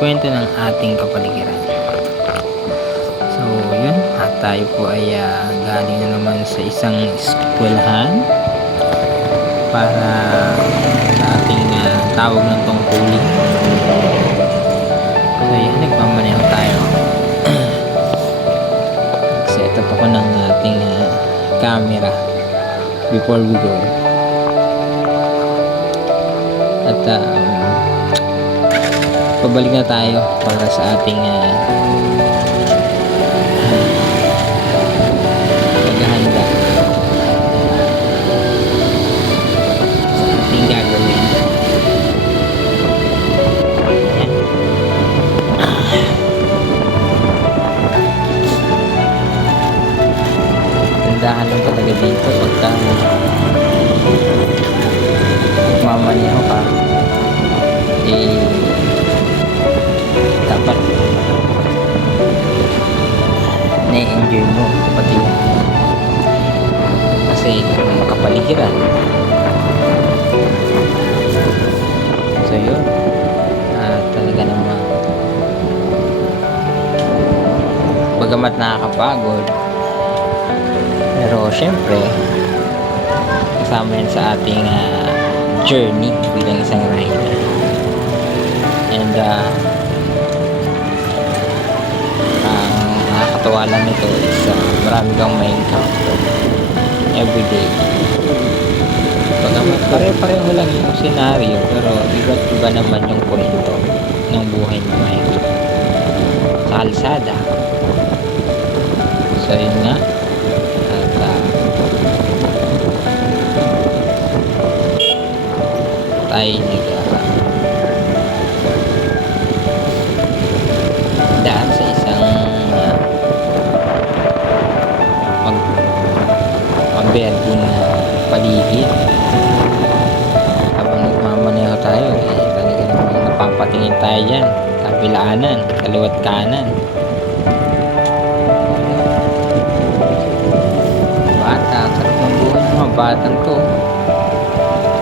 kwento ng ating kapaligiran. So, yun. At tayo po ay galing na naman sa isang eskwelahan para sa ating tawag ng tungkulin. So, yan. Nagmamaneho tayo. Set up ako ng ating camera before we go. At pabalik na tayo para sa ating paghahanda sa ating gagawin. Ayan. Tandahan lang talaga dito pagka mamaneho ka, dapat na-enjoy mo pati kasi makapaligiran. So yun, talaga naman bagamat nakakapagod, pero syempre kasama yan sa ating journey bilang isang rider. And ang nakakatawa lang nito is marami kang may encounter everyday. Pagamat pare-pareho lang yung senaryo, pero iba't iba naman yung kwento ng buhay mo ngayon sa kalsada. So yun nga, at tayo daan sa isang pamberding paligid. Habang nagmamaneho tayo, talaga namang napapatingin tayo dyan, kabilaanan, kaliwat kanan. Bata, ang sarap ng buhay ng mga batang to.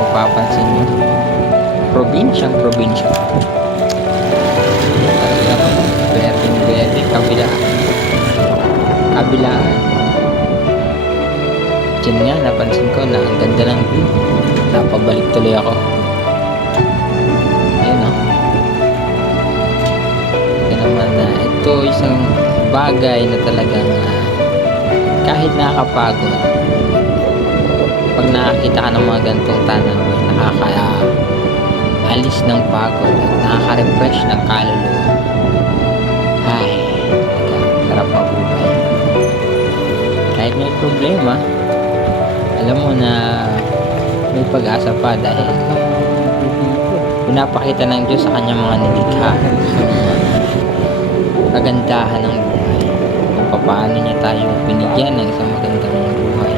Mapapansin nyo, probinsyang kabilaan. Diyan nga napansin ko na ang ganda ng view. Napabalik tuloy ako. Ayun o. Kaya naman ito isang bagay na talagang kahit nakakapagod, pag nakakita ka ng mga gantong tanawin, nakaka-alis ng pagod at nakaka-refresh ng kaluluwa. Ay, sarap mabuhay. Kahit may problema, alam mo na may pag-asa pa dahil pinapakita ng Diyos sa kanyang mga nilikha kagandahan ng buhay, kung paano niya tayo binigyan ng isang magandang buhay.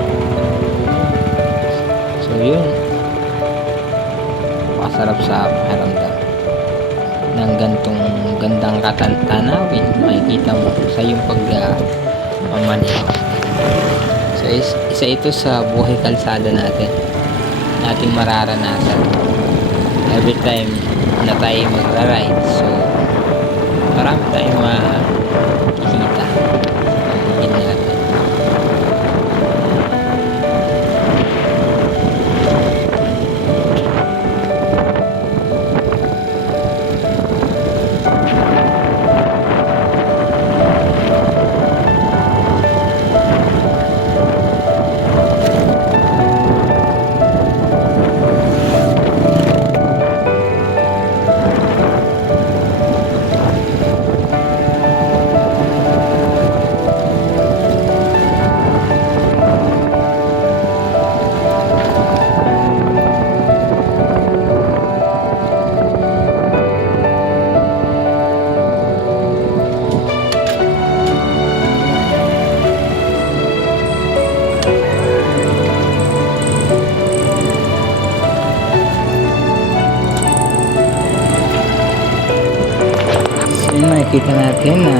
So yun, masarap sa pakiramdam ng gandang katanawin makikita mo sa iyong pagmamaneho. So isa ito sa buhay kalsada nating mararanasan every time na tayo magra-ride. So marami tayong makikita sa paligid natin. Makikita natin na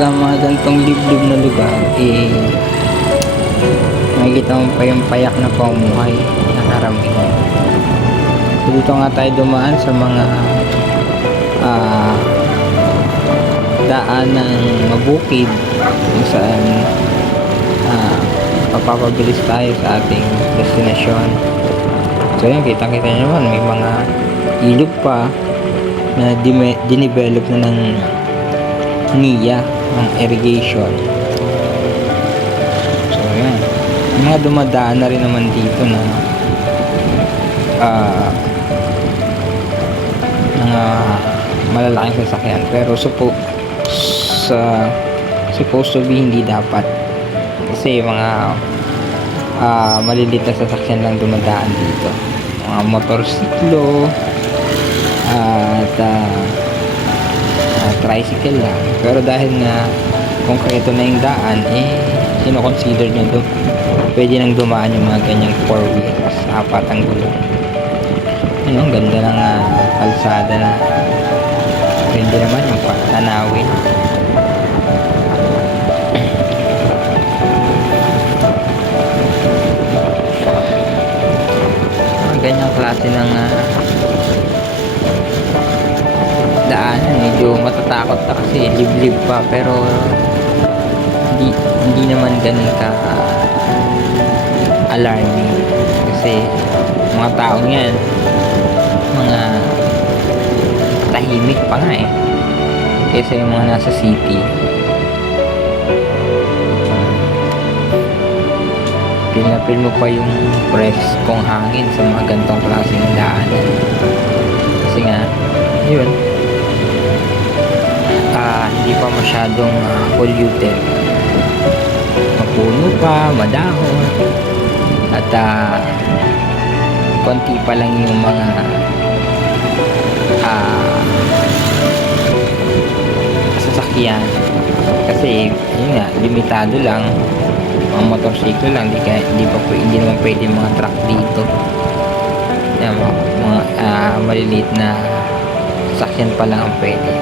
sa mga gantong liblib na lugar makikita mo pa yung payak na pamumuhay na karamihan. So dito nga tayo dumaan sa mga ah, daan ng mabukid kung saan papapabilis tayo sa ating destinasyon. So yan, kita-kita nyo naman may mga ilog pa na dinevelop na ng NIA, ng irrigation. So yan, may mga dumadaan na rin naman dito na mga malalaking sasakyan, pero supposed to be hindi dapat, kasi mga maliliit na sasakyan lang dumadaan dito, mga motorsiklo at tricycle lang. Pero dahil nga konkreto na yung daan, sino-consider nyo pwede nang dumaan yung mga ganyang 4 wheels, apat ang gulong. Ang ganda ng kalsada na pwede naman yung tanawin. Ganyang klase ng daanan, medyo matatakot na kasi liblib pa, pero hindi naman ganun ka alarming, kasi mga taong yan mga tahimik pa nga kaysa yung mga nasa city. Pinapil mo pa yung preskong hangin sa mga gantong klaseng daanan, kasi nga yun, hindi pa masyadong polluted, mapuno pa, madahon, at konti pa lang yung mga sasakyan, kasi yun nga, limitado lang mga motorsiklo lang, hindi naman pwede mga truck dito. Yan, mga maliliit na sasakyan pa lang ang pwede.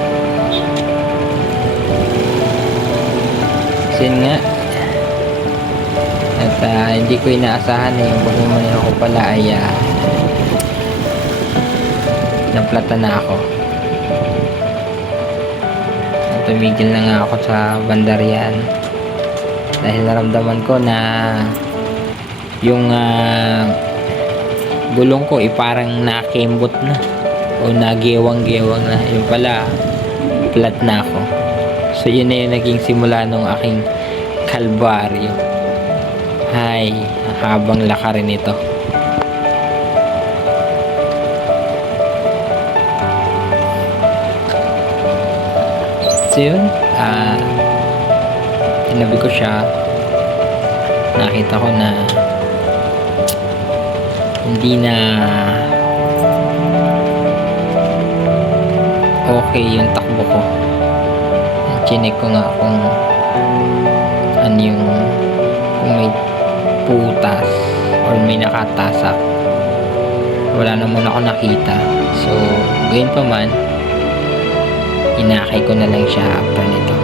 Kasi nga, at hindi ko inaasahan na yung pagmamaneho ko pala ay naplata na ako. Tumigil na nga ako sa bandarian dahil naramdaman ko na yung gulong ko parang nakembot na o nagewang-gewang na. Yung pala, flat na ako. So yun na yung naging simula nung aking kalbaryo. Ay, habang lakarin ito. So yun, tinabi ko siya, nakita ko na hindi na okay yung takbo ko. Chinek ko nga kung ano yung, kung may putas or may nakatasak. Wala naman ako nakita. So gayon pa man, inakay ko na lang siya after nito.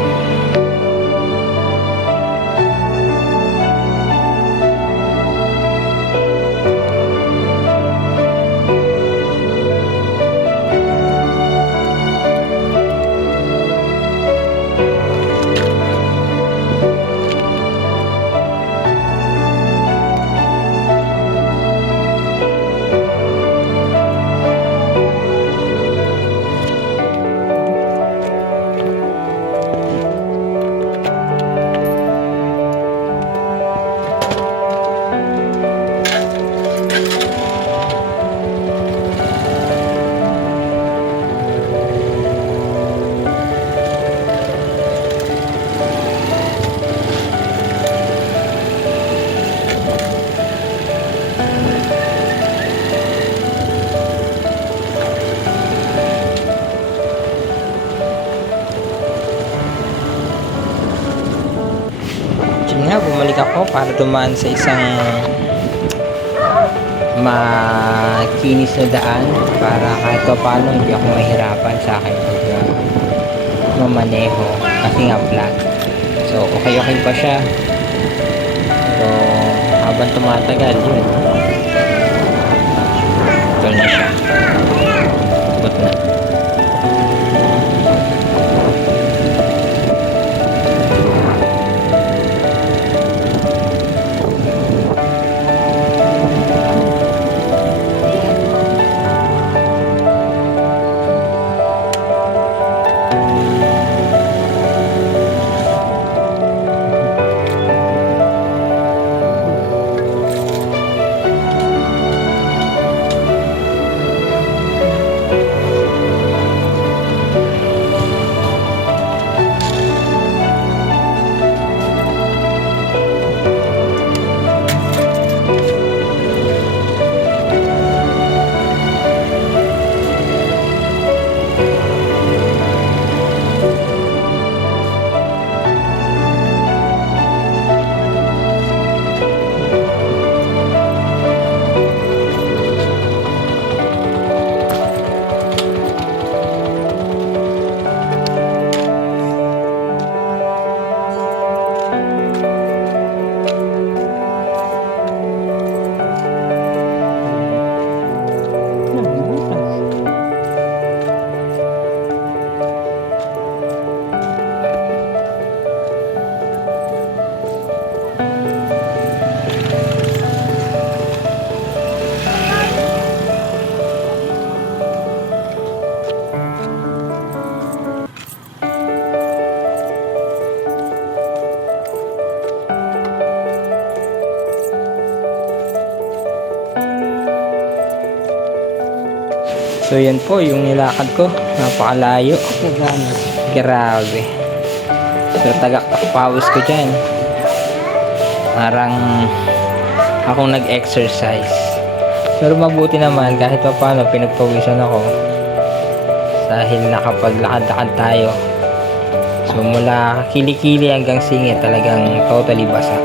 Bumalik ako para dumaan sa isang makinis na daan para kahit pa paano hindi ako mahirapan sa akin pag mamaneho, kasi nga flat. So okay pa siya, pero habang tumatagal yun, ito na siya, but na So yan po yung nilakad ko, napakalayo. Grabe. So tagak pawis ko dyan, parang akong nag-exercise. Pero mabuti naman kahit pa paano pinagpawisan ako dahil nakapaglakad-lakad tayo. So mula kilikili hanggang singit talagang totally basa.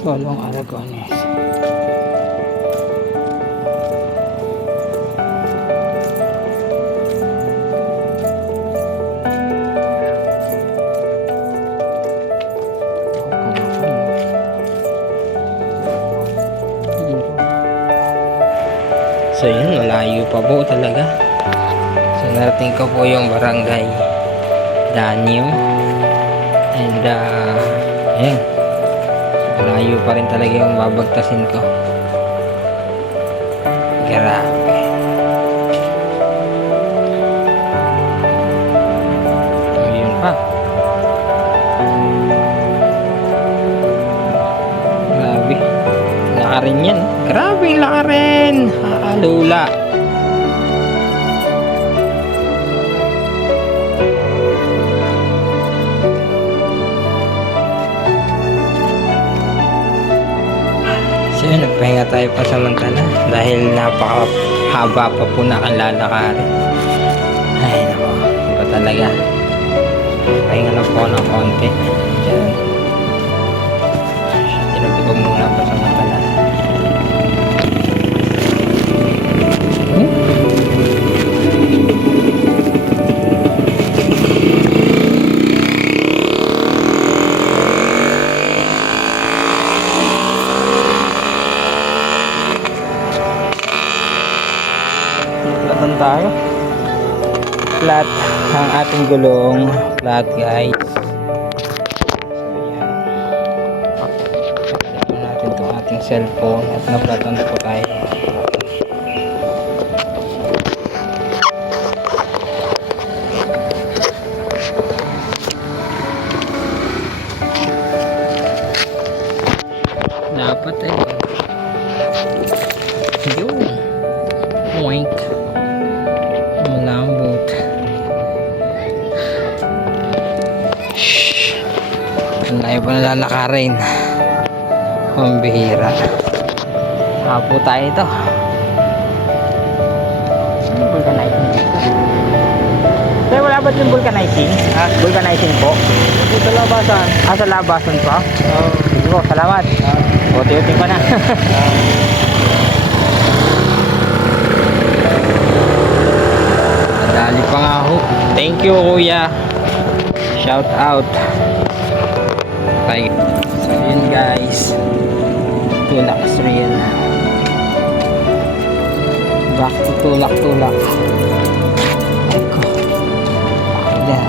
Solong Aragones. So yun, malayo pa po talaga. So narating ko po yung barangay Danio. And ayun, malayo pa rin talaga yung babagtasin ko. Grabe. Ayun pa. Grabe. Laka rin yan. Grabe, laka rin. Lula. So yun, nagpahinga tayo pa samantala dahil napakahaba pa po na ang lalakarin. Ay nako, iba talaga. Pahinga lang po ng konti dyan. Tinabi ko muna pa samantala. Naglatan tayo. Flat ang ating gulong. Flat guys. So yan. Pakita natin itong ating cellphone at naplatan po tayo. Dapat yun, oink, malambot. Shhh, layo pa nalalakarin. Ang bihira. Hapo tayo ito. Vulcanizing dito. Kaya wala ba yung vulcanizing? Vulcanizing po? Sa labasan. Sa labasan pa? Sige po, salamat. Buti-uting ko na. Madali pa nga ho. Thank you kuya. Shout out. Okay. So yun guys, tulak is real. Back to tulak-tulak. Eko. Ayan.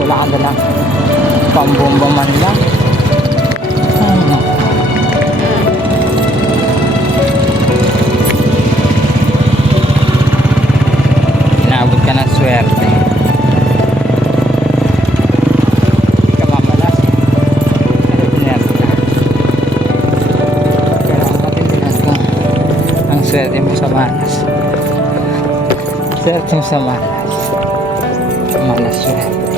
Wala ka na lang pambomba man lang. Inaabot ka ng swerte. Swerte mo sa malas. Swerte mo sa malas. Malas swerte.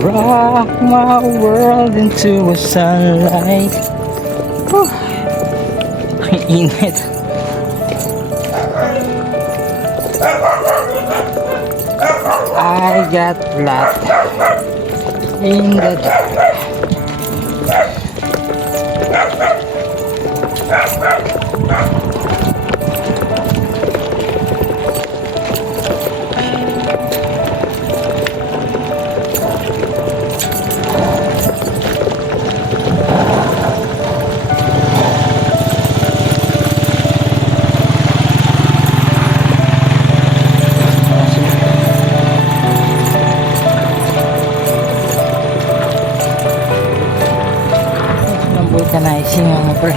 Rock my world into a sunlight. Whew. Ang init. I got blood in the dark. Vulcanizing mga pre.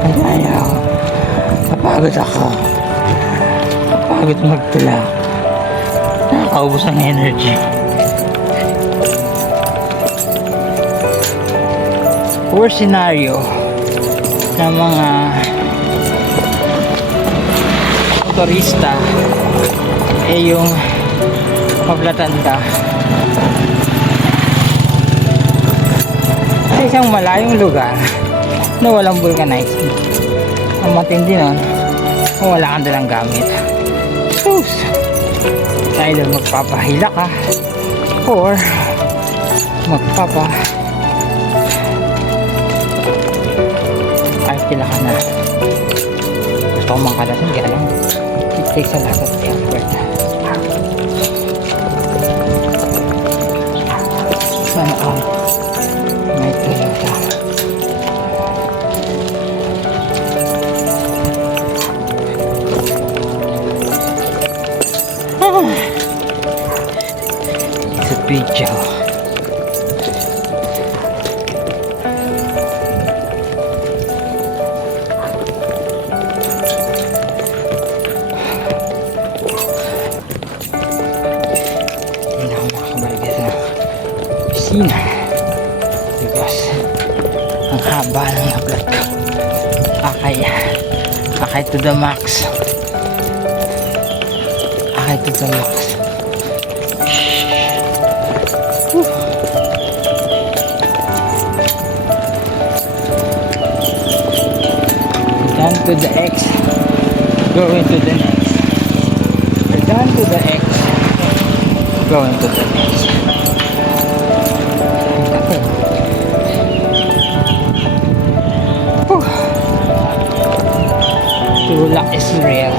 Ay ayaw. Napagod ako. Napagod magtulak. Nakakaubos ng energy. Worst scenario ng mga motorista ay yung mablatanda sa isang malayong lugar na walang vulcanizing. Ang matindi nun kung wala kang dalang gamit. Sus! Either magpapahila ka or arkila ka na. Gusto ko makalasan kaya lang it takes a lot of effort. Sana all may Toyota. Sa video hindi na ako makakabalik sa pisina because ang haba ng upload ko. Akay to the max. Akay to the max. Whew. Done to the X. Going to the next. Done to the X. Going to the next. Tulak is real.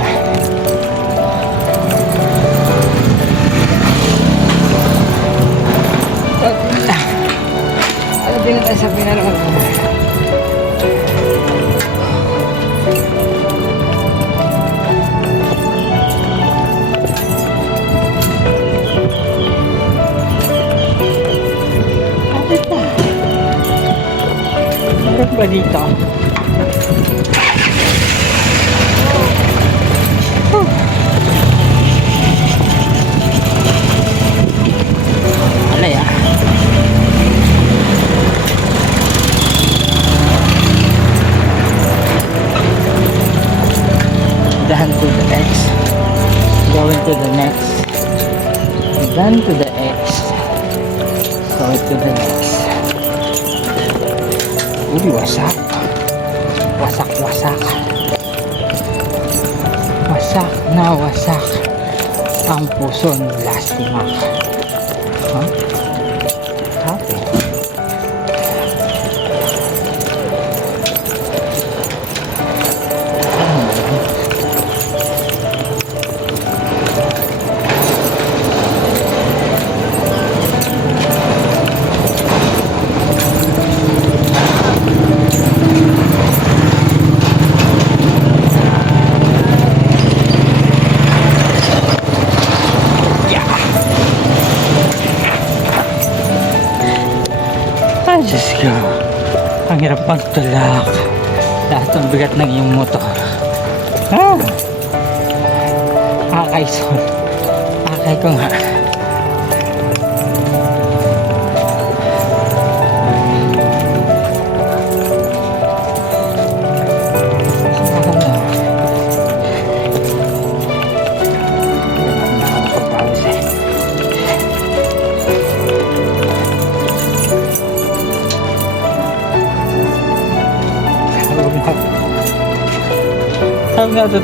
Ano din tayo sa pinalaman mo? Kapit na. Meron ba dito? Alay ah. Done to the X. Going to the next. Done to the X. Going to the next. Uy, wasak. Wasak. Wasak na wasak ang puso ni Lasty Mac. Huh? Happy. Diyos ko, ang hirap magtulak. Lahat ang bigat ng iyong motor. Akay son. Akay ko nga. Sabi na ko.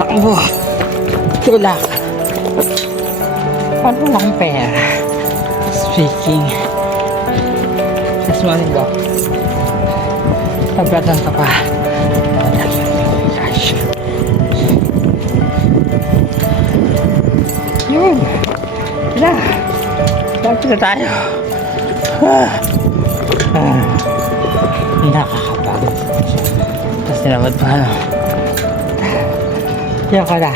Takbo. Tulak. Paano wala akong pera? Speaking. Mas maling ko. Tablatan ka pa. Gosh. Yun. Tara. Bakit na tayo? Nakakapagod. Tapos tinamad pa ano. Yan ka na.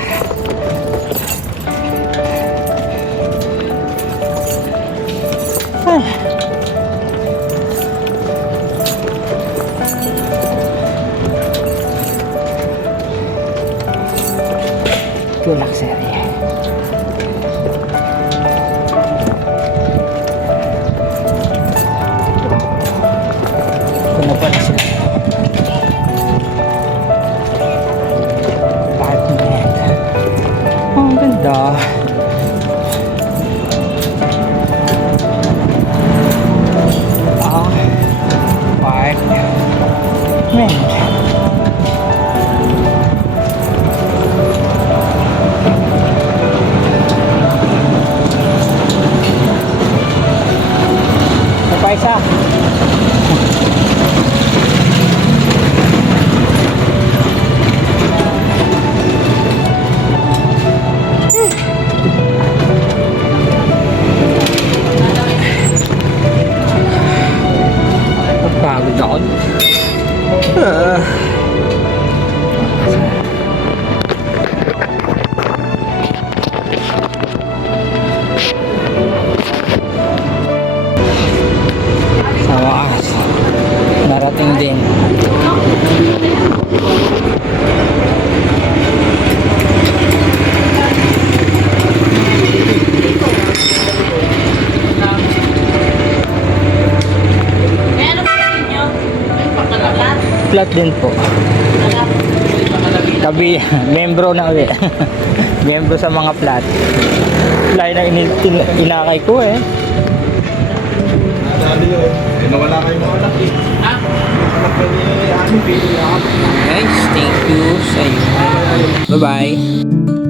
Tulak seri. Ito na pala sila. Bakit na yan? Oh, ang ganda. Park. Man. Isa. Pagod ako. Sa wakas, narating din. Flat din po. Tabi, membro na ulit. Membro sa mga flat. Lain na inakay ko eh. Sabi nyo, nawala kayo mga anak eh. Ha? Guys, thank you sa inyo. Bye-bye.